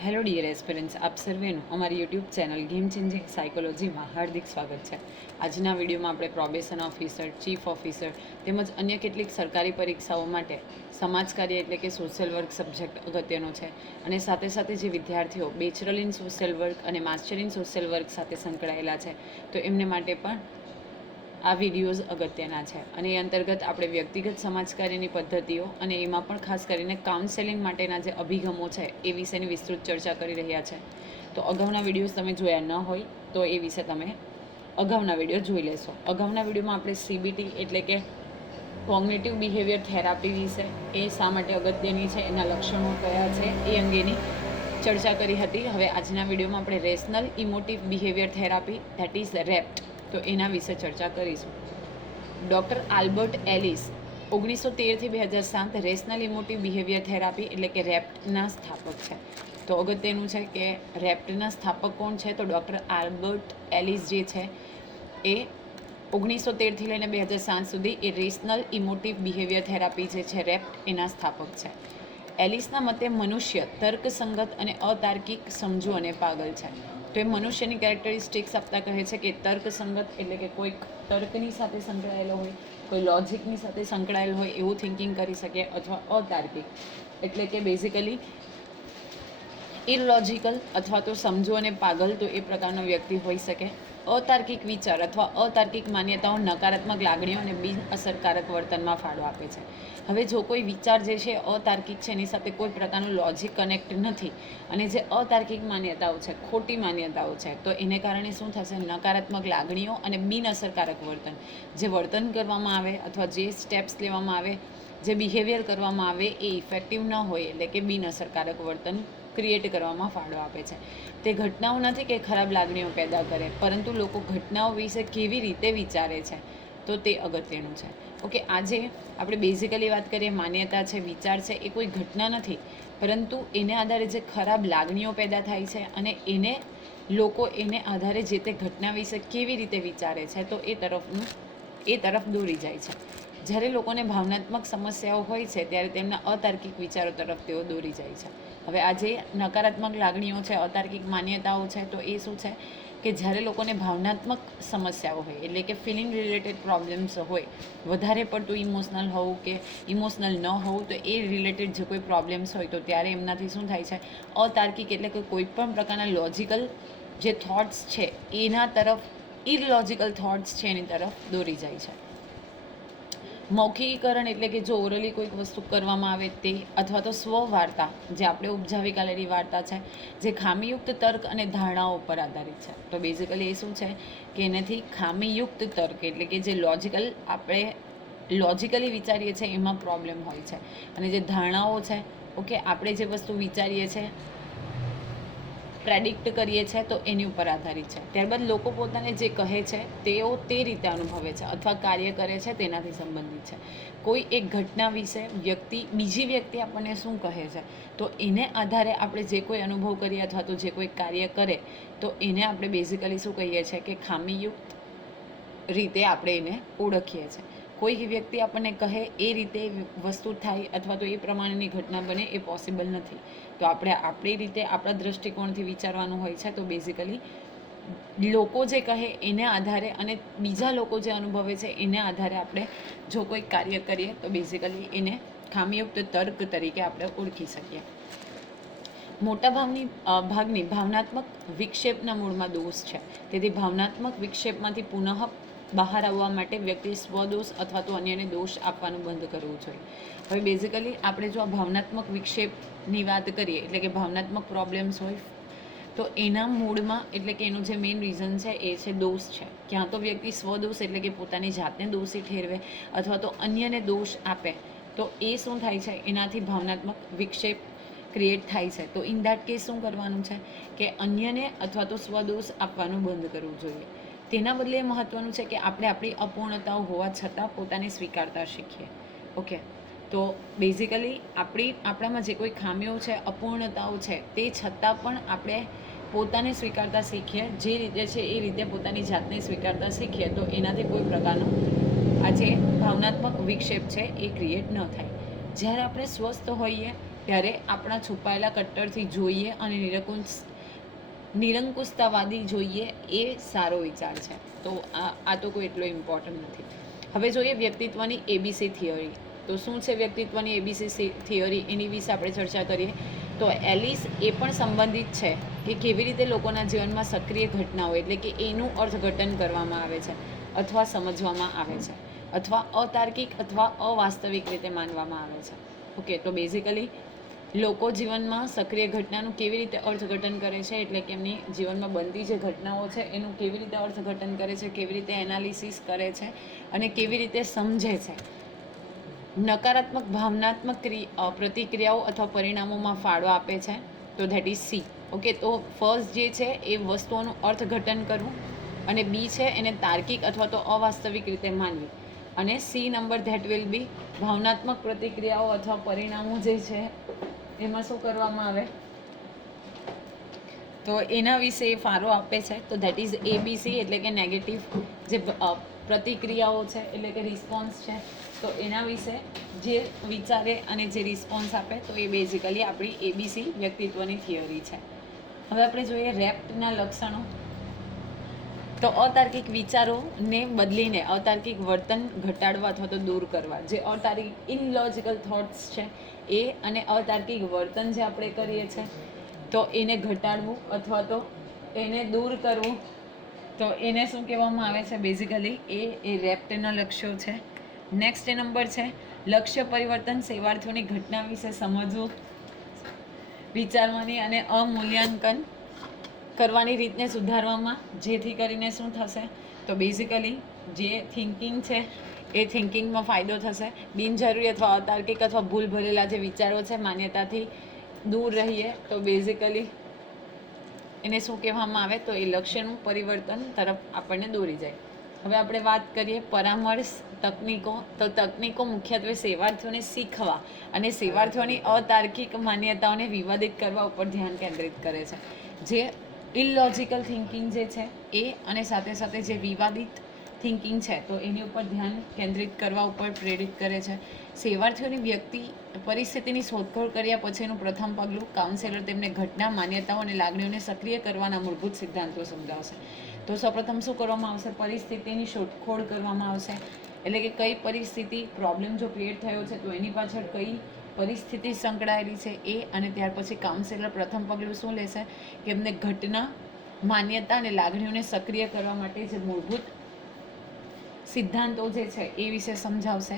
Hello dear aspirants, આપ સર્વેનું અમારી YouTube channel game changing સાયકોલોજીમાં હાર્દિક સ્વાગત છે. આજના વિડીયોમાં આપણે પ્રોબેશન ઓફિસર, ચીફ ઓફિસર તેમજ અન્ય કેટલીક સરકારી પરીક્ષાઓ માટે સમાજ કાર્ય એટલે કે સોશિયલ વર્ક સબ્જેક્ટ અગત્યનો છે અને સાથે સાથે જે વિદ્યાર્થીઓ બેચરલ ઇન સોશિયલ વર્ક અને માસ્ટર ઇન સોશિયલ વર્ક સાથે સંકળાયેલા છે તો એમને માટે પણ આ વિડીયોઝ અગત્યના છે અને એ અંતર્ગત આપણે વ્યક્તિગત સમાજકાર્યની પદ્ધતિઓ અને એમાં પણ ખાસ કરીને કાઉન્સેલિંગ માટેના જે અભિગમો છે એ વિશેની વિસ્તૃત ચર્ચા કરી રહ્યા છે. તો અગાઉના વિડીયોઝ તમે જોયા ન હોય તો એ વિશે તમે અગાઉના વિડીયો જોઈ લેશો. અગાઉના વિડીયોમાં આપણે સીબીટી એટલે કે કોગ્નિટિવ બિહેવિયર થેરાપી વિશે, એ શા માટે અગત્યની છે, એના લક્ષણો કયા છે એ અંગેની ચર્ચા કરી હતી. હવે આજના વિડીયોમાં આપણે rational emotive behaviour therapy that is રેપ્ટ, તો એના વિશે ચર્ચા કરીશું. ડૉક્ટર આલ્બર્ટ એલિસ 1913થી 2007 રેશનલ ઇમોટિવ બિહેવિયર થેરાપી એટલે કે રેપ્ટના સ્થાપક છે. તો અગત્યનું છે કે રેપ્ટના સ્થાપક કોણ છે, તો ડૉક્ટર આલ્બર્ટ એલિસ જે છે એ 1913થી લઈને 2007 સુધી એ રેશનલ ઇમોટિવ બિહેવિયર થેરાપી જે છે રેપ્ટ એના સ્થાપક છે. એલિસના મતે મનુષ્ય તર્કસંગત અને અતાર્કિક, સમજુ અને પાગલ છે. તો એ મનુષ્યની કેરેક્ટરિસ્ટિક્સ આપતા કહે છે કે તર્કસંગત એટલે કે કોઈક તર્કની સાથે સંકળાયેલો હોય, કોઈ લોજિકની સાથે સંકળાયેલ હોય એવું થિંકિંગ કરી શકે, અથવા અતાર્કિક એટલે કે બેઝિકલી ઇલોજિકલ અથવા તો સમજુ અને પાગલ, તો એ પ્રકારનો વ્યક્તિ હોઈ શકે. અતાર્કિક વિચાર અથવા અતાર્કિક માન્યતાઓ નકારાત્મક લાગણીઓ અને બિન અસરકારક વર્તનમાં ફાળો આપે છે. હવે જો કોઈ વિચાર જે છે અતાર્કિક છે, એની સાથે કોઈ પ્રકારનું લોજિક કનેક્ટ નથી અને જે અતાર્કિક માન્યતાઓ છે, ખોટી માન્યતાઓ છે, તો એને કારણે શું થશે, નકારાત્મક લાગણીઓ અને બિન અસરકારક વર્તન, જે વર્તન કરવામાં આવે અથવા જે સ્ટેપ્સ લેવામાં આવે, જે બિહેવિયર કરવામાં આવે એ ઇફેક્ટિવ ન હોય એટલે કે બિન અસરકારક વર્તન ક્રિએટ કરવામાં ફાળો આપે છે. તે ઘટનાઓ નથી કે ખરાબ લાગણીઓ પેદા કરે, પરંતુ લોકો ઘટનાઓ વિશે કેવી રીતે વિચારે છે, તો તે અગત્યનું છે. ઓકે, આજે આપણે બેઝિકલી વાત કરીએ, માન્યતા છે, વિચાર છે, એ કોઈ ઘટના નથી, પરંતુ એને આધારે જે ખરાબ લાગણીઓ પેદા થાય છે અને એને લોકો એને આધારે જે તે ઘટના વિશે કેવી રીતે વિચારે છે, તો એ તરફ દોરી જાય છે. જ્યારે લોકોને ભાવનાત્મક સમસ્યાઓ હોય છે ત્યારે તેમના અતાર્કિક વિચારો તરફ તેઓ દોરી જાય છે. હવે આ જે નકારાત્મક લાગણીઓ છે, અતાર્કિક માન્યતાઓ છે, તો એ શું છે કે જ્યારે લોકોને ભાવનાત્મક સમસ્યાઓ હોય એટલે કે ફિલિંગ રિલેટેડ પ્રોબ્લેમ્સ હોય, વધારે પડતું ઇમોશનલ હોવું કે ઇમોશનલ ન હોવું, તો એ રિલેટેડ જે કોઈ પ્રોબ્લેમ્સ હોય તો ત્યારે એમનાથી શું થાય છે, અતાર્કિક એટલે કે કોઈ પણ પ્રકારના લોજિકલ જે થોટ્સ છે એના તરફ, ઇલોજિકલ થોટ્સ છે એની તરફ દોરી જાય છે. મૌખિકીકરણ એટલે કે જો ઓરલી કોઈક વસ્તુ કરવામાં આવે તે, અથવા તો સ્વવાર્તા જે આપણે ઉપજાવી કાઢેલી વાર્તા છે, જે ખામીયુક્ત તર્ક અને ધારણાઓ પર આધારિત છે. તો બેઝિકલી એ શું છે કે એનાથી ખામીયુક્ત તર્ક એટલે કે જે લોજિકલ આપણે લોજિકલી વિચારીએ છીએ એમાં પ્રોબ્લેમ હોય છે, અને જે ધારણાઓ છે, ઓકે, આપણે જે વસ્તુ વિચારીએ છીએ, પ્રેડિક્ટ કરીએ છીએ, તો એની ઉપર આધારિત છે. ત્યારબાદ લોકો પોતાને જે કહે છે તેઓ તે રીતે અનુભવે છે અથવા કાર્ય કરે છે તેનાથી સંબંધિત છે. કોઈ એક ઘટના વિશે બીજી વ્યક્તિ આપણને શું કહે છે, તો એને આધારે આપણે જે કોઈ અનુભવ કરીએ અથવા તો જે કોઈ કાર્ય કરે, તો એને આપણે બેઝિકલી શું કહીએ છીએ કે ખામીયુક્ત રીતે આપણે એને ઓળખીએ છીએ. કોઈ વ્યક્તિ આપણને કહે એ રીતે વસ્તુ થાય અથવા તો એ પ્રમાણેની ઘટના બને એ પોસિબલ નથી. તો આપણે આપણી રીતે આપણા દૃષ્ટિકોણથી વિચારવાનું હોય છે. તો બેઝિકલી લોકો જે કહે એને આધારે અને બીજા લોકો જે અનુભવે છે એને આધારે આપણે જો કોઈ કાર્ય કરીએ તો બેઝિકલી એને ખામીયુક્ત તર્ક તરીકે આપણે ઓળખી શકીએ. ભાગની ભાવનાત્મક વિક્ષેપના મૂળમાં દોષ છે. તેથી ભાવનાત્મક વિક્ષેપમાંથી પુનઃ બહાર આવવા માટે વ્યક્તિએ સ્વદોષ અથવા તો અન્યને દોષ આપવાનું બંધ કરવું જોઈએ. હવે બેઝિકલી આપણે જો આ ભાવનાત્મક વિક્ષેપની વાત કરીએ એટલે કે ભાવનાત્મક પ્રોબ્લેમ્સ હોય, તો એના મૂળમાં એટલે કે એનું જે મેઇન રીઝન છે એ છે દોષ છે. ક્યાં તો વ્યક્તિ સ્વદોષ એટલે કે પોતાની જાતને દોષી ઠેરવે અથવા તો અન્યને દોષ આપે, તો એ શું થાય છે, એનાથી ભાવનાત્મક વિક્ષેપ ક્રિએટ થાય છે. તો ઇન દેટ કેસ શું કરવાનું છે કે અન્યને અથવા તો સ્વદોષ આપવાનું બંધ કરવું જોઈએ. તેના બદલે મહત્ત્વનું છે કે આપણે આપણી અપૂર્ણતાઓ હોવા છતાં પોતાને સ્વીકારતા શીખીએ. ઓકે, તો બેઝિકલી આપણામાં જે કોઈ ખામીઓ છે, અપૂર્ણતાઓ છે, તે છતાં પણ આપણે પોતાને સ્વીકારતા શીખીએ, જે રીતે છે એ રીતે પોતાની જાતને સ્વીકારતા શીખીએ, તો એનાથી કોઈ પ્રકારનો આ જે ભાવનાત્મક વિક્ષેપ છે એ ક્રિએટ ન થાય. જ્યારે આપણે સ્વસ્થ હોઈએ ત્યારે આપણા છુપાયેલા કટ્ટરથી જોઈએ અને નિરંકુશતાવાદી જોઈએ એ સારો વિચાર છે. તો આ તો કોઈ એટલો ઇમ્પોર્ટન્ટ નથી. હવે જોઈએ વ્યક્તિત્વની એબીસી થિયરી. તો શું છે વ્યક્તિત્વની એબીસી થિયરી, એની વિશે આપણે ચર્ચા કરીએ. તો એલિસ એ પણ સંબંધિત છે કે કેવી રીતે લોકોના જીવનમાં સક્રિય ઘટનાઓ એટલે કે એનું અર્થઘટન કરવામાં આવે છે અથવા સમજવામાં આવે છે અથવા અતાર્કિક અથવા અવાસ્તવિક રીતે માનવામાં આવે છે. ઓકે, તો બેઝિકલી લોકો જીવનમાં સક્રિય ઘટનાનું કેવી રીતે અર્થઘટન કરે છે એટલે કે એમની જીવનમાં બનતી જે ઘટનાઓ છે એનું કેવી રીતે અર્થઘટન કરે છે, કેવી રીતે એનાલિસિસ કરે છે અને કેવી રીતે સમજે છે. નકારાત્મક ભાવનાત્મક પ્રતિક્રિયાઓ અથવા પરિણામોમાં ફાળો આપે છે. તો ધેટ ઇઝ સી. ઓકે, તો ફર્સ્ટ જે છે એ વસ્તુઓનું અર્થઘટન કરવું અને બી છે એને તાર્કિક અથવા તો અવાસ્તવિક રીતે માનવી અને C number that will be ભાવનાત્મક પ્રતિક્રિયાઓ અથવા પરિણામો જે છે એમાં શું કરવામાં આવે તો એના વિશે એ ફાળો આપે છે. તો ધેટ ઇઝ એબીસી એટલે કે નેગેટિવ જે પ્રતિક્રિયાઓ છે એટલે કે રિસ્પોન્સ છે તો એના વિશે જે વિચારે અને જે રિસ્પોન્સ આપે તો એ બેઝિકલી આપણી એબીસી વ્યક્તિત્વની થિયરી છે. હવે આપણે જોઈએ રેપ્ટના લક્ષણો. તો અતાર્કિક વિચારોને બદલીને અતાર્કિક વર્તન ઘટાડવા અથવા તો દૂર કરવા. જે અતાર્કિક ઇનલોજિકલ થોટ્સ છે એ અને અતાર્કિક વર્તન જે આપણે કરીએ છીએ તો એને ઘટાડવું અથવા તો એને દૂર કરવું. તો એને શું કહેવામાં આવે છે બેઝિકલી એ રેપ્ટના લક્ષ્યો છે. નેક્સ્ટ નંબર છે લક્ષ્ય પરિવર્તન. સેવાર્થીઓની ઘટના વિશે સમજવું, વિચારવાની અને અમૂલ્યાંકન કરવાની રીતને સુધારવામાં, જેથી કરીને શું થશે તો બેઝિકલી જે થિંકિંગ છે એ થિંકિંગમાં ફાયદો થશે. બિનજરૂરી અથવા અતાર્કિક અથવા ભૂલ ભરેલા જે વિચારો છે માન્યતાથી દૂર રહીએ તો બેઝિકલી એને શું કહેવામાં આવે તો એ લક્ષ્યનું પરિવર્તન તરફ આપણને દોરી જાય. હવે આપણે વાત કરીએ પરામર્શ તકનીકો. તો તકનીકો મુખ્યત્વે સેવાર્થીઓને શીખવા અને સેવાર્થીઓની અતાર્કિક માન્યતાઓને વિવાદિત કરવા ઉપર ધ્યાન કેન્દ્રિત કરે છે. જે ઇલોજિકલ થિંકિંગ જે છે એ અને સાથે સાથે જે વિવાદિત થિંકિંગ છે તો એની ઉપર ધ્યાન કેન્દ્રિત કરવા ઉપર પ્રેરિત કરે છે. સેવાર્થીઓની પરિસ્થિતિની શોધખોળ કર્યા પછીનું પ્રથમ પગલું કાઉન્સેલર તેમને ઘટના, માન્યતાઓ અને લાગણીઓને સક્રિય કરવાના મૂળભૂત સિદ્ધાંતો સમજાવશે. તો સૌપ્રથમ શું કરવામાં આવશે? પરિસ્થિતિની શોધખોળ કરવામાં આવશે. એટલે કે કઈ પરિસ્થિતિ પ્રોબ્લેમ જો ક્રિએટ થયો છે તો એની પાછળ કઈ પરિસ્થિતિ સંકળાયેલી છે એ, અને ત્યાર પછી કાઉન્સેલર પ્રથમ પગલું શું લેશે કે એમને ઘટના, માન્યતા અને લાગણીઓને સક્રિય કરવા માટે જે મૂળભૂત સિદ્ધાંતો જે છે એ વિશે સમજાવશે.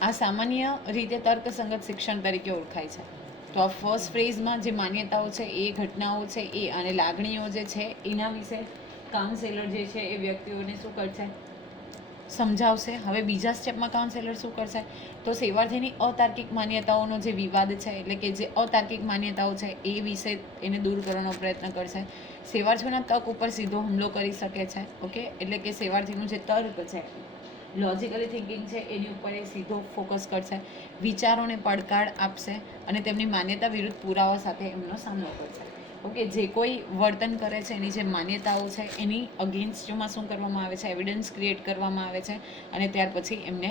આ સામાન્ય રીતે તર્કસંગત શિક્ષણ તરીકે ઓળખાય છે. તો આ ફર્સ્ટ ફેઝમાં જે માન્યતાઓ છે એ, ઘટનાઓ છે એ અને લાગણીઓ જે છે એના વિશે કાઉન્સેલર જે છે એ વ્યક્તિઓને શું કરશે? સમજાવશે. હવે બીજા સ્ટેપમાં કાઉન્સેલર શું કરશે તો સેવાર્થીની અતાર્કિક માન્યતાઓનો જે વિવાદ છે એટલે કે જે અતાર્કિક માન્યતાઓ છે એ વિશે એને દૂર કરવાનો પ્રયત્ન કરશે. સેવાર્થીઓના તર્ક ઉપર સીધો હુમલો કરી શકે છે. ઓકે, એટલે કે સેવાર્થીનું જે તર્ક છે, લોજિકલી થિંકિંગ છે એની ઉપર એ સીધો ફોકસ કરશે. વિચારોને પડકાર આપશે અને તેમની માન્યતા વિરુદ્ધ પુરાવા સાથે એમનો સામનો કરશે. ઓકે, જે કોઈ વર્તન કરે છે એની જે માન્યતાઓ છે એની અગેન્સ્ટમાં શું કરવામાં આવે છે? એવિડન્સ ક્રિએટ કરવામાં આવે છે અને ત્યાર પછી એમને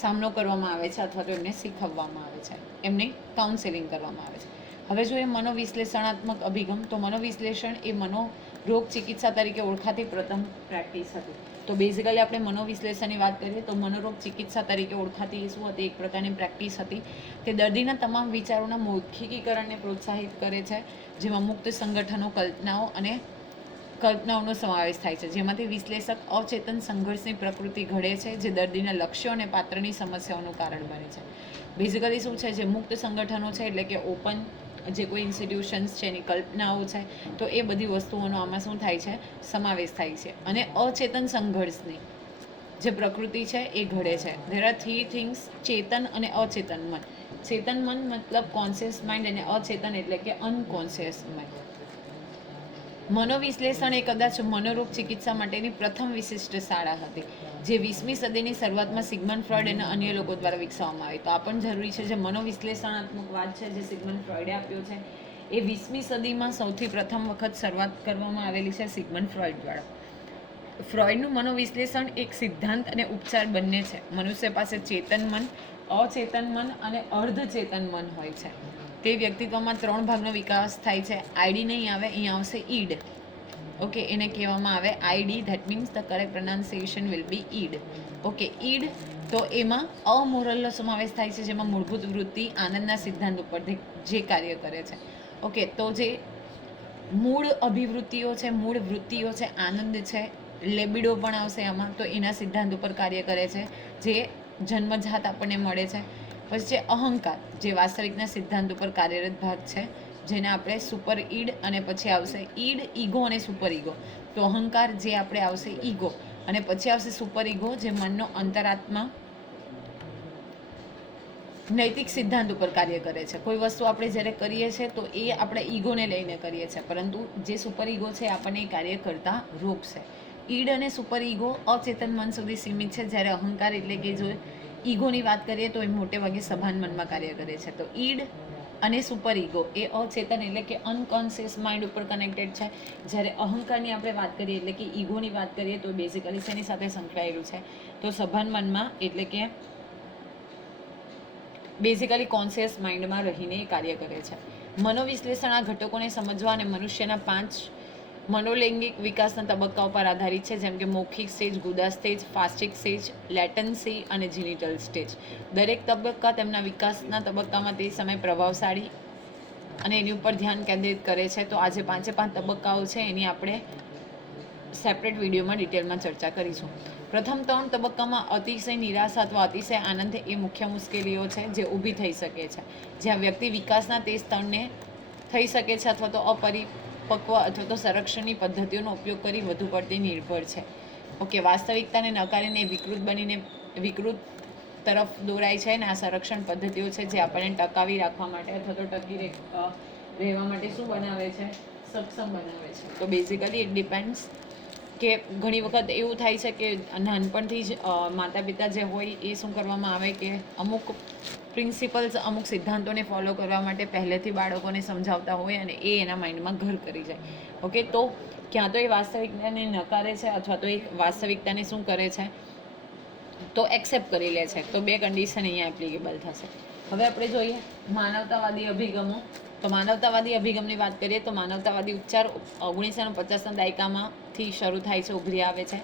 સામનો કરવામાં આવે છે અથવા તો એમને શીખવવામાં આવે છે, એમની કાઉન્સેલિંગ કરવામાં આવે છે. હવે જોઈએ મનોવિશ્લેષણાત્મક અભિગમ. તો મનોવિશ્લેષણ એ મનોરોગ ચિકિત્સા તરીકે ઓળખાતી પ્રથમ પ્રેક્ટિસ હતી. તો બેઝિકલી આપણે મનોવિશ્લેષણની વાત કરીએ તો મનોરોગ ચિકિત્સા તરીકે ઓળખાતી એ શું હતી? એક પ્રકારની પ્રેક્ટિસ હતી. તે દર્દીના તમામ વિચારોના મૌખિકીકરણને પ્રોત્સાહિત કરે છે, જેમાં મુક્ત સંગઠનો, કલ્પનાઓનો સમાવેશ થાય છે, જેમાંથી વિશ્લેષક અચેતન સંઘર્ષની પ્રકૃતિ ઘડે છે જે દર્દીના લક્ષ્યો અને પાત્રની સમસ્યાઓનું કારણ બને છે. બેઝિકલી શું છે? જે મુક્ત સંગઠનો છે એટલે કે ઓપન જે કોઈ ઇન્સ્ટિટ્યુશન્સ છે એની કલ્પનાઓ છે તો એ બધી વસ્તુઓનો આમાં શું થાય છે? સમાવેશ થાય છે. અને અચેતન સંઘર્ષની જે પ્રકૃતિ છે એ ઘડે છે. ધેર આર 3 થિંગ્સ: ચેતન અને અચેતન મન. ચેતન મન મતલબ કોન્શિયસ માઇન્ડ અને અચેતન એટલે કે અનકોન્શિયસ માઇન્ડ. મનોવિશ્લેષણ એ કદાચ મનોરોગ ચિકિત્સા માટેની પ્રથમ વિશિષ્ટ શાળા હતી, જે 20મી સદીની શરૂઆતમાં સિગમન્ડ ફ્રોઇડ અને અન્ય લોકો દ્વારા વિકસાવવામાં આવી. તો આ પણ જરૂરી છે, જે મનોવિશ્લેષણાત્મક વાત છે જે સિગમન્ડ ફ્રોઇડે આપ્યો છે એ 20મી સદીમાં સૌથી પ્રથમ વખત શરૂઆત કરવામાં આવેલી છે સિગમન્ડ ફ્રોઇડ દ્વારા. ફ્રોઇડનું મનોવિશ્લેષણ એક સિદ્ધાંત અને ઉપચાર બંને છે. મનુષ્ય પાસે ચેતન મન, અચેતન મન અને અર્ધચેતન મન હોય છે. તે વ્યક્તિત્વમાં 3 ભાગનો વિકાસ થાય છે. આઈડી નહીં આવે, અહીંયા આવશે ઈડ. ઓકે, એને કહેવામાં આવે ID. That means the correct pronunciation will be id. Okay, id તો એમાં અમોરલનો સમાવેશ થાય છે, જેમાં મૂળભૂત વૃત્તિ આનંદના સિદ્ધાંત ઉપર જે કાર્ય કરે છે. ઓકે, તો જે મૂળ અભિવૃત્તિઓ છે, મૂળ વૃત્તિઓ છે, આનંદ છે, લેબિડો પણ આવશે આમાં, તો એના સિદ્ધાંત ઉપર કાર્ય કરે છે, જે જન્મજાત આપણને મળે છે. પછી છે અહંકાર, જે વાસ્તવિકના સિદ્ધાંત ઉપર કાર્યરત ભાગ છે, જેને આપણે સુપર ઈડ, અને પછી આવશે ઈડ, ઈગો અને સુપર ઈગો. તો અહંકાર જે આપણે આવશે ઈગો, અને પછી આવશે સુપર ઈગો, જે મનનો અંતરાત્મા નૈતિક સિદ્ધાંત ઉપર કાર્ય કરે છે. કોઈ વસ્તુ આપણે જ્યારે કરીએ છીએ તો એ આપણે ઈગોને લઈને કરીએ છીએ, પરંતુ જે સુપર ઈગો છે આપણને એ કાર્ય કરતા રોકશે. ઈડ અને સુપર ઈગો અચેતન મન સુધી સીમિત છે, જ્યારે અહંકાર એટલે કે જો ઈગોની વાત કરીએ તો એ મોટે ભાગે સભાન મનમાં કાર્ય કરે છે. તો ઈડ અને સુપર ઈગો એ અચેતન એટલે કે અનકોન્શિયસ માઇન્ડ ઉપર કનેક્ટેડ છે, જ્યારે અહંકારની આપણે વાત કરીએ એટલે કે ઈગોની વાત કરીએ તો બેઝિકલી શેની સાથે સંકળાયેલું છે, તો સભાન મનમાં એટલે કે બેઝિકલી કોન્શિયસ માઇન્ડમાં રહીને એ કાર્ય કરે છે. મનોવિશ્લેષણ આ ઘટકોને સમજવા અને મનુષ્યના 5 મનોલૈંગિક વિકાસના તબક્કાઓ પર આધારિત છે, જેમ કે મૌખિક સ્ટેજ, ગુદા સ્ટેજ, ફાસ્ટિક સ્ટેજ, લેટન્સી અને જીનિટલ સ્ટેજ. દરેક તબક્કા તેમના વિકાસના તબક્કામાં તે સમય પ્રભાવશાળી અને એની ઉપર ધ્યાન કેન્દ્રિત કરે છે. તો આજે 5 તબક્કાઓ છે એની આપણે સેપરેટ વિડીયોમાં ડિટેલમાં ચર્ચા કરીશું. પ્રથમ 3 તબક્કામાં અતિશય નિરાશા અથવા અતિશય આનંદ એ મુખ્ય મુશ્કેલીઓ છે જે ઊભી થઈ શકે છે, જ્યાં વ્યક્તિ વિકાસના તે સ્તરને થઈ શકે છે અથવા તો અપરિપક્વ અથવા તો સંરક્ષણની પદ્ધતિઓનો ઉપયોગ કરી વધુ પડતી નિર્ભર છે. ઓકે, વાસ્તવિકતાને નકારીને વિકૃત તરફ દોરાય છે, અને આ સંરક્ષણ પદ્ધતિઓ છે જે આપણને ટકાવી રાખવા માટે અથવા તો ટકી રહેવા માટે શું બનાવે છે, સક્ષમ બનાવે છે. તો બેઝિકલી ઇટ ડિપેન્ડ્સ કે ઘણી વખત એવું થાય છે કે નાનપણથી જ માતા પિતા જે હોય એ શું કરવામાં આવે કે અમુક પ્રિન્સિપલ્સ, અમુક સિદ્ધાંતોને ફોલો કરવા માટે પહેલેથી બાળકોને સમજાવતા હોય અને એ એના માઇન્ડમાં ઘર કરી જાય. ઓકે, તો ક્યાં તો એ વાસ્તવિકતાને નકારે છે અથવા તો એ વાસ્તવિકતાને શું કરે છે, તો એક્સેપ્ટ કરી લે છે. તો 2 કન્ડિશન અહીંયા એપ્લિકેબલ થશે. હવે આપણે જોઈએ માનવતાવાદી અભિગમો. તો માનવતાવાદી અભિગમની વાત કરીએ તો માનવતાવાદી ઉચ્ચાર 1950ના દાયકામાંથી શરૂ થાય છે, ઉભરી આવે છે.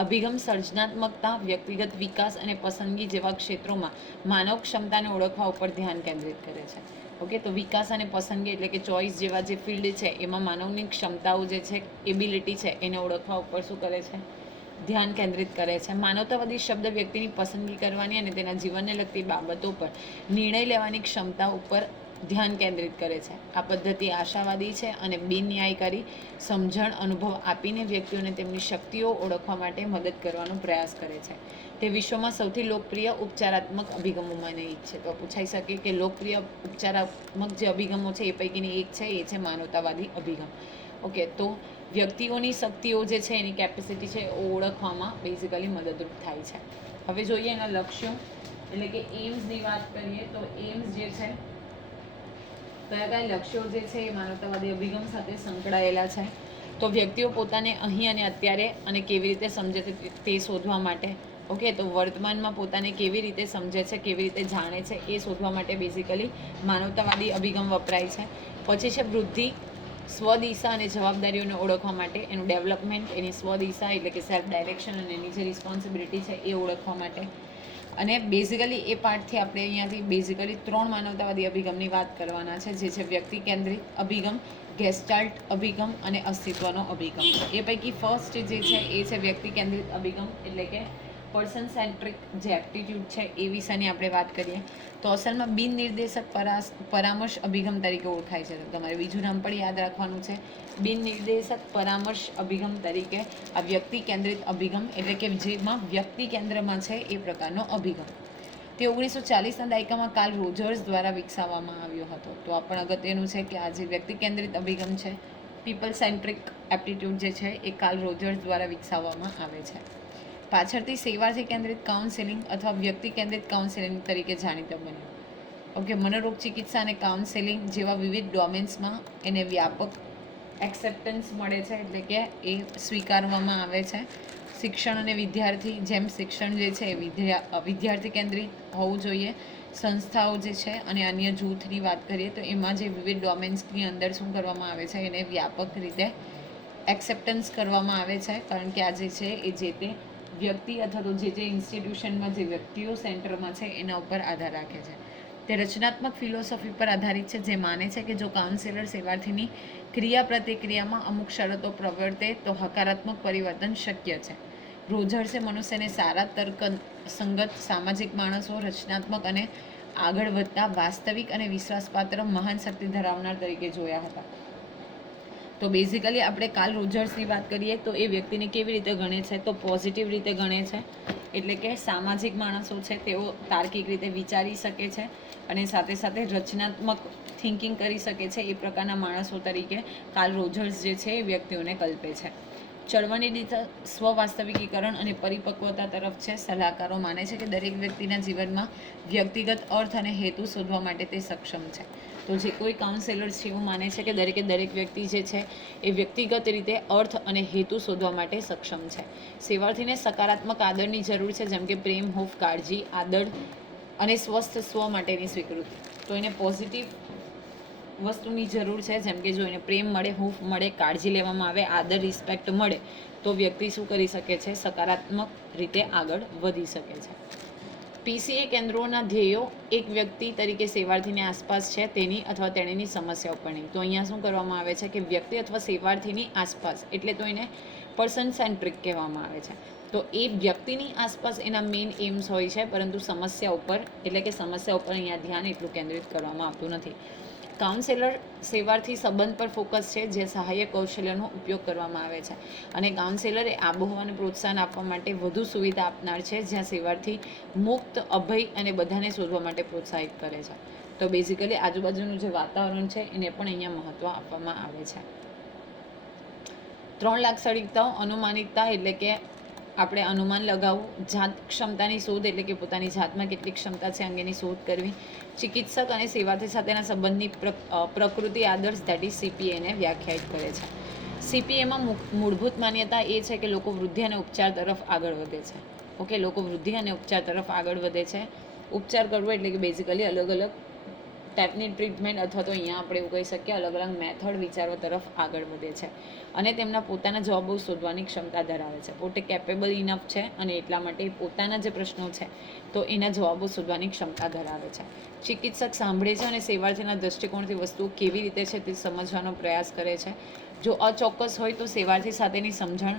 અભિગમ સર્જનાત્મકતા, વ્યક્તિગત વિકાસ અને પસંદગી જેવા ક્ષેત્રોમાં માનવ ક્ષમતાને ઓળખવા ઉપર ધ્યાન કેન્દ્રિત કરે છે. ઓકે, તો વિકાસ અને પસંદગી એટલે કે ચોઇસ જેવા જે ફિલ્ડ છે એમાં માનવની ક્ષમતાઓ જે છે, એબિલિટી છે, એને ઓળખવા ઉપર શું કરે છે, ધ્યાન કેન્દ્રિત કરે છે. માનવતાવાદી શબ્દ વ્યક્તિની પસંદગી કરવાની અને તેના જીવનને લગતી બાબતો પર નિર્ણય લેવાની ક્ષમતા ઉપર ધ્યાન કેન્દ્રિત કરે છે. આ પદ્ધતિ આશાવાદી છે અને બિનન્યાયકારી સમજણ અનુભવ આપીને વ્યક્તિઓને તેમની શક્તિઓ ઓળખવા માટે મદદ કરવાનો પ્રયાસ કરે છે. તે વિશ્વમાં સૌથી લોકપ્રિય ઉપચારાત્મક અભિગમોમાંની એક છે. તો પૂછાઈ શકે કે લોકપ્રિય ઉપચારાત્મક જે અભિગમો છે એ પૈકીની એક છે, એ છે માનવતાવાદી અભિગમ. ઓકે, તો વ્યક્તિઓની શક્તિઓ જે છે, એની કેપેસિટી છે ઓળખવામાં બેઝિકલી મદદરૂપ થાય છે. હવે જોઈએ એના લક્ષ્યો એટલે કે એમ્સની વાત કરીએ તો એમ્સ જે છે, કયા લક્ષ્યો જે છે એ માનવતાવાદી અભિગમ સાથે સંકળાયેલા છે. તો વ્યક્તિઓ પોતાને અહીં અને અત્યારે અને કેવી રીતે સમજે છે તે શોધવા માટે. ઓકે, તો વર્તમાનમાં પોતાને કેવી રીતે સમજે છે, કેવી રીતે જાણે છે એ શોધવા માટે બેઝિકલી માનવતાવાદી અભિગમ વપરાય છે. પછી છે વૃદ્ધિ, સ્વદિશા અને જવાબદારીઓને ઓળખવા માટે, એનું ડેવલપમેન્ટ, એની સ્વદિશા એટલે કે સેલ્ફ ડાયરેક્શન અને એની જે રિસ્પોન્સિબિલિટી છે એ ઓળખવા માટે. અને બેઝિકલી એ પાર્ટથી આપણે અહીંયાથી બેઝિકલી 3 માનવતાવાદી અભિગમની વાત કરવાના છે, જે છે વ્યક્તિ કેન્દ્રિત અભિગમ, ગેસ્ટાલ્ટ અભિગમ અને અસ્તિત્વનો અભિગમ. એ પૈકી ફર્સ્ટ જે છે એ છે વ્યક્તિ કેન્દ્રિત અભિગમ એટલે કે પર્સન સેન્ટ્રિક જે એપ્ટિટ્યૂડ છે એ વિશેની આપણે વાત કરીએ તો અસલમાં બિનનિર્દેશક પરામર્શ અભિગમ તરીકે ઓળખાય છે. તો તમારે બીજું નામ પણ યાદ રાખવાનું છે, બિનનિર્દેશક પરામર્શ અભિગમ તરીકે. આ વ્યક્તિ કેન્દ્રિત અભિગમ એટલે કે જેમાં વ્યક્તિ કેન્દ્રમાં છે એ પ્રકારનો અભિગમ. તે 1940ના દાયકામાં કાર્લ રોજર્સ દ્વારા વિકસાવવામાં આવ્યો હતો. તો આ પણ અગત્યનું છે કે આ જે વ્યક્તિ કેન્દ્રિત અભિગમ છે, પીપલ સેન્ટ્રિક એપ્ટિટ્યૂડ જે છે એ કાર્લ રોજર્સ દ્વારા વિકસાવવામાં આવે છે. પાછળથી સેવાથી કેન્દ્રિત કાઉન્સેલિંગ અથવા વ્યક્તિ કેન્દ્રિત કાઉન્સેલિંગ તરીકે જાણીતો બન્યો. ઓકે, મનોરોગ ચિકિત્સા અને કાઉન્સેલિંગ જેવા વિવિધ ડોમેન્સમાં એને વ્યાપક એક્સેપ્ટન્સ મળે છે, એટલે કે એ સ્વીકારવામાં આવે છે. શિક્ષણ અને વિદ્યાર્થી, જેમ શિક્ષણ જે છે એ વિદ્યાર્થી કેન્દ્રિત હોવું જોઈએ. સંસ્થાઓ જે છે અને અન્ય જૂથની વાત કરીએ તો એમાં જે વિવિધ ડોમેન્સની અંદર શું કરવામાં આવે છે એને વ્યાપક રીતે એક્સેપ્ટન્સ કરવામાં આવે છે, કારણ કે આ જે છે એ જે તે વ્યક્તિ અથવા તો જે ઇન્સ્ટિટ્યુશનમાં જે વ્યક્તિઓ સેન્ટરમાં છે એના ઉપર આધાર રાખે છે. તે રચનાત્મક ફિલોસોફી પર આધારિત છે, જે માને છે કે જો કાઉન્સેલર સેવાર્થીની ક્રિયા પ્રતિક્રિયામાં અમુક શરતો પ્રવર્તે તો હકારાત્મક પરિવર્તન શક્ય છે. રોજર્સે મનુષ્યને સારા તર્ક સંગત સામાજિક માણસો, રચનાત્મક અને આગળ વધતા વાસ્તવિક અને વિશ્વાસપાત્ર મહાન શક્તિ ધરાવનાર તરીકે જોયા હતા. તો બેઝિકલી આપણે કાર્લ રોજર્સની વાત કરીએ તો એ વ્યક્તિને કેવી રીતે ગણે છે, તો પોઝિટિવ રીતે ગણે છે. એટલે કે સામાજિક માણસો છે તેઓ તાર્કિક રીતે વિચારી શકે છે અને સાથે સાથે રચનાત્મક થિંકિંગ કરી શકે છે. એ પ્રકારના માણસો તરીકે કાર્લ રોજર્સ જે છે એ વ્યક્તિઓને કલ્પે છે. ચળવળની દિશા સ્વવાસ્તવિકીકરણ અને પરિપક્વતા તરફ છે. સલાહકારો માને છે કે દરેક વ્યક્તિના જીવનમાં વ્યક્તિગત અર્થ અને હેતુ શોધવા માટે તે સક્ષમ છે. તો જે કોઈ કાઉન્સેલર છે એવું માને છે કે દરેક વ્યક્તિ જે છે એ વ્યક્તિગત રીતે અર્થ અને હેતુ શોધવા માટે સક્ષમ છે. સેવાર્થીને સકારાત્મક આદરની જરૂર છે, જેમ કે પ્રેમ, હૂંફ, કાળજી, આદર અને સ્વસ્થ સ્વ માટેની સ્વીકૃતિ. તો એને પોઝિટિવ વસ્તુની જરૂર છે, જેમ કે જો એને પ્રેમ મળે, હૂંફ મળે, કાળજી લેવામાં આવે, આદર, રિસ્પેક્ટ મળે તો વ્યક્તિ શું કરી શકે છે, સકારાત્મક રીતે આગળ વધી શકે છે. પીસીએ કેન્દ્રોના ધ્યેયો એક વ્યક્તિ તરીકે સેવાર્થીની આસપાસ છે તેની અથવા તેણીની સમસ્યાઓ પર નહીં. તો અહીંયા શું કરવામાં આવે છે કે વ્યક્તિ અથવા સેવાર્થીની આસપાસ, એટલે તો એને પર્સન સેન્ટ્રિક કહેવામાં આવે છે. તો એ વ્યક્તિની આસપાસ એના મેઇન એમ્સ હોય છે, પરંતુ સમસ્યા ઉપર એટલે કે સમસ્યા ઉપર અહીંયા ધ્યાન એટલું કેન્દ્રિત કરવામાં આવતું નથી. કાઉન્સેલર સેવાર્થી સંબંધ પર ફોકસ છે, જે સહાયક કૌશલ્યનો ઉપયોગ કરવામાં આવે છે. અને કાઉન્સેલર એ આબોહવાને પ્રોત્સાહન આપવા માટે વધુ સુવિધા આપનાર છે, જ્યાં સેવાર્થી મુક્ત, અભય અને બધાને શોધવા માટે પ્રોત્સાહિત કરે છે. તો બેઝિકલી આજુબાજુનું જે વાતાવરણ છે એને પણ અહીંયા મહત્ત્વ આપવામાં આવે છે. 3 લાક્ષણિકતાઓ. અનુમાનિકતા એટલે કે આપણે અનુમાન લગાવવું. જાત ક્ષમતાની શોધ એટલે કે પોતાની જાતમાં કેટલી ક્ષમતા છે અંગેની શોધ કરવી. ચિકિત્સક અને સેવાર્થી સાથેના સંબંધની પ્રકૃતિ આદર્શ, ધેટ ઇઝ સીપીએને વ્યાખ્યાયિત કરે છે. સીપીએમાં મૂળભૂત માન્યતા એ છે કે લોકો વૃદ્ધિ અને ઉપચાર તરફ આગળ વધે છે. ઓકે, લોકો વૃદ્ધિ અને ઉપચાર તરફ આગળ વધે છે. ઉપચાર કરવો એટલે કે બેઝિકલી અલગ અલગ ટાઈપની ટ્રીટમેન્ટ અથવા તો અહીંયા આપણે એવું કહી શકીએ અલગ અલગ મેથડ વિચારવા તરફ આગળ વધે છે અને તેમના પોતાના જવાબો શોધવાની ક્ષમતા ધરાવે છે. પોતે કેપેબલ ઇનફ છે અને એટલા માટે પોતાના જે પ્રશ્નો છે તો એના જવાબો શોધવાની ક્ષમતા ધરાવે છે. ચિકિત્સક સાંભળે છે અને સેવાર્થીના દૃષ્ટિકોણથી વસ્તુઓ કેવી રીતે છે તે સમજવાનો પ્રયાસ કરે છે. જો અચોક્કસ હોય તો સેવાર્થી સાથેની સમજણ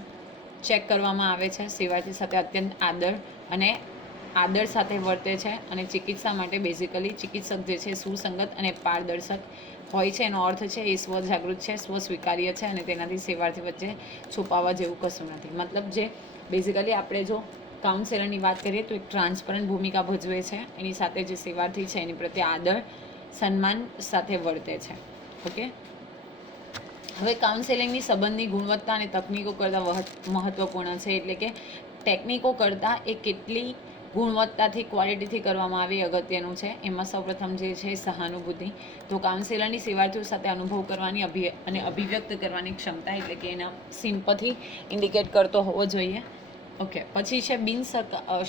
ચેક કરવામાં આવે છે. સેવાર્થી સાથે અત્યંત આદર સાથે વર્તે છે અને ચિકિત્સા માટે બેઝિકલી ચિકિત્સક જે છે સુસંગત અને પારદર્શક હોય છે. એનો અર્થ છે એ સ્વજાગૃત છે, સ્વસ્વીકાર્ય છે અને તેનાથી સેવાર્થી વચ્ચે છુપાવવા જેવું કશું નથી. મતલબ જે બેઝિકલી આપણે જો કાઉન્સેલરની વાત કરીએ તો એક ટ્રાન્સપરન્ટ ભૂમિકા ભજવે છે. એની સાથે જે સેવાર્થી છે એની પ્રત્યે આદર, સન્માન સાથે વર્તે છે. ઓકે, હવે કાઉન્સેલિંગની સંબંધની ગુણવત્તા અને તકનીકો કરતાં મહત્વપૂર્ણ છે. એટલે કે ટેકનિકો કરતાં એ કેટલી ગુણવત્તાથી, ક્વોલિટીથી કરવામાં આવે અગત્યનું છે. એમાં સૌપ્રથમ જે છે સહાનુભૂતિ. તો કાઉન્સેલરની સેવાર્થીઓ સાથે અનુભવ કરવાની અને અભિવ્યક્ત કરવાની ક્ષમતા, એટલે કે એના સિમ્પથી ઇન્ડિકેટ કરતો હોવો જોઈએ. ઓકે, પછી છે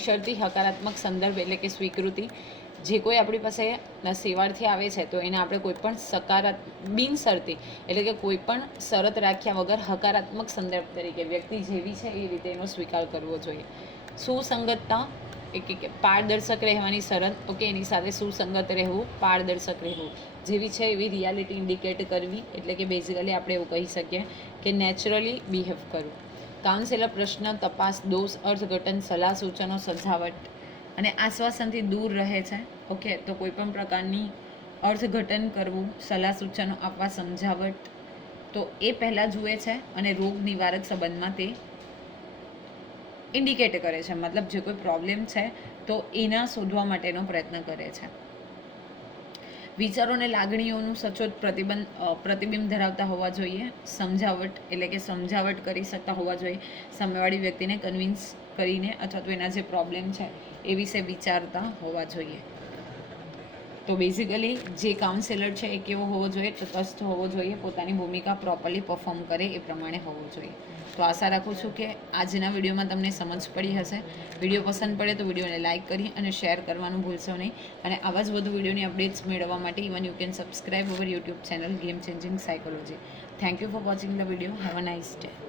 શરતી હકારાત્મક સંદર્ભ એટલે કે સ્વીકૃતિ. જે કોઈ આપણી પાસે સેવાર્થી આવે છે તો એને આપણે કોઈ પણ બિનશરતી એટલે કે કોઈ પણ શરત રાખ્યા વગર હકારાત્મક સંદર્ભ તરીકે વ્યક્તિ જેવી છે એ રીતે એનો સ્વીકાર કરવો જોઈએ. સુસંગતતા કે પારદર્શક રહેવાની શરત. ઓકે, એની સાથે સુસંગત રહેવું, પારદર્શક રહેવું, જેવી છે એવી રિયાલિટી ઇન્ડિકેટ કરવી. એટલે કે બેઝિકલી આપણે એવું કહી શકીએ કે નેચરલી બિહેવ કરવું. કાઉન્સેલર પ્રશ્ન, તપાસ, દોષ, અર્થઘટન, સલાહ, સૂચનો, સજાવટ અને આશ્વાસનથી દૂર રહે છે. ઓકે, તો કોઈ પણ પ્રકારની અર્થઘટન કરવું, સલાહ સૂચનો આપવા, સમજાવટ તો એ પહેલાં જુએ છે અને રોગ નિવારક સંબંધમાં તે ઇન્ડિકેટ કરે છે. મતલબ જે કોઈ પ્રોબ્લેમ છે તો એના શોધવા માટેનો પ્રયત્ન કરે છે. વિચારો અને લાગણીઓનું સચોટ પ્રતિબિંબ ધરાવતા હોવા જોઈએ. સમજાવટ એટલે કે સમજાવટ કરી શકતા હોવા જોઈએ. સામેવાળી વ્યક્તિને કન્વિન્સ કરીને અથવા તો એના જે પ્રોબ્લેમ છે એ વિશે વિચારતા હોવા જોઈએ. તો બેઝિકલી જે કાઉન્સેલર છે એ કેવો હોવો જોઈએ, તટસ્થ હોવો જોઈએ, પોતાની ભૂમિકા પ્રોપરલી પરફોર્મ કરે એ પ્રમાણે હોવો જોઈએ. તો આશા રાખું છું કે આજના વિડીયોમાં તમને સમજ પડી હશે. વિડીયો પસંદ પડે તો વિડીયોને લાઇક કરી અને શેર કરવાનું ભૂલશો નહીં. અને આવા જ વધુ વિડીયોની અપડેટ્સ મેળવવા માટે even you can subscribe our YouTube channel game changing psychology. Thank you for watching the video. Have a nice day.